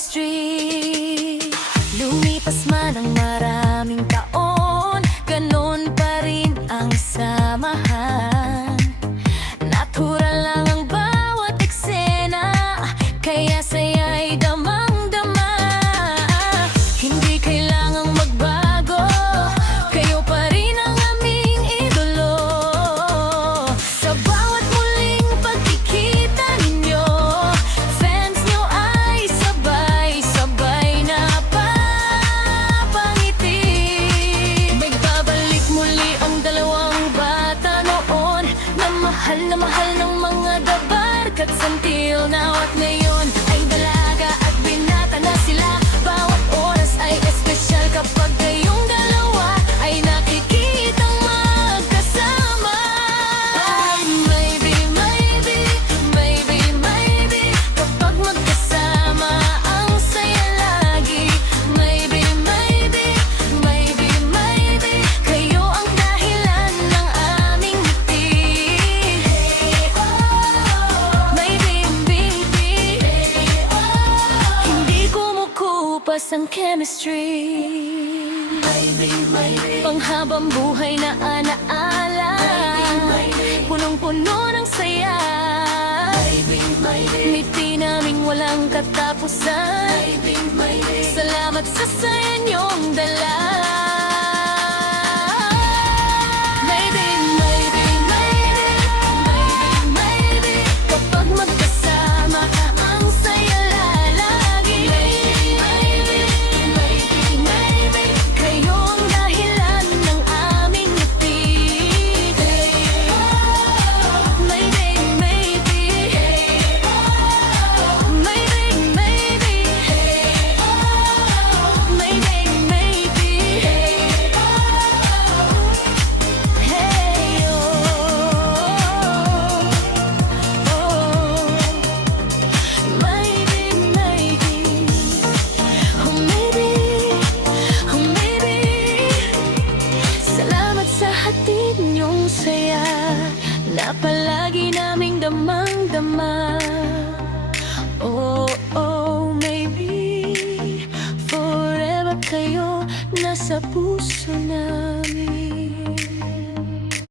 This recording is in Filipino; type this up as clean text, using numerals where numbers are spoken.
chemistry. Lumipas man ang maraming taon, ganon pa rin ang samahan. Natural lang ang bawat eksena, kaya saya'y damang-dama. Hindi kailangang magbago, kayo pa rin ang aming idolo. Sa bawat muling pagkikita ninyo, fans nyo ay sabay-sabay na papangiti. Magbabalik muli ang dalawang bata noon, na mahal ng mga dabarkat until now. At ngayon ay dalaga at binata na sila. Bawat oras ay espesyal kapag kayong dalawa ay nakikitang magkasama. Maybe, maybe, maybe, maybe, kapag magkasama ang saya lagi. Maybe, maybe, maybe, maybe, kayo ang dahilan ng aming ngiti. Maybe, maybe, hindi kumukupas ang chemistry. Panghabang buhay na alaala, punong-puno ng saya. Ngiti naming walang katapusan, salamat sa saya niyong dala. Maybe, maybe, maybe, maybe, maybe, kapag magkasama ang saya lalagi. Maybe, maybe, maybe, kayo ang dahilan ng aming ngiti. Maybe, maybe, maybe, maybe, maybe, maybe, hey, maybe, maybe, maybe, salamat sa hatid niyong saya, na palagi naming damang-dama. Oh, maybe forever kayo nasa puso namin.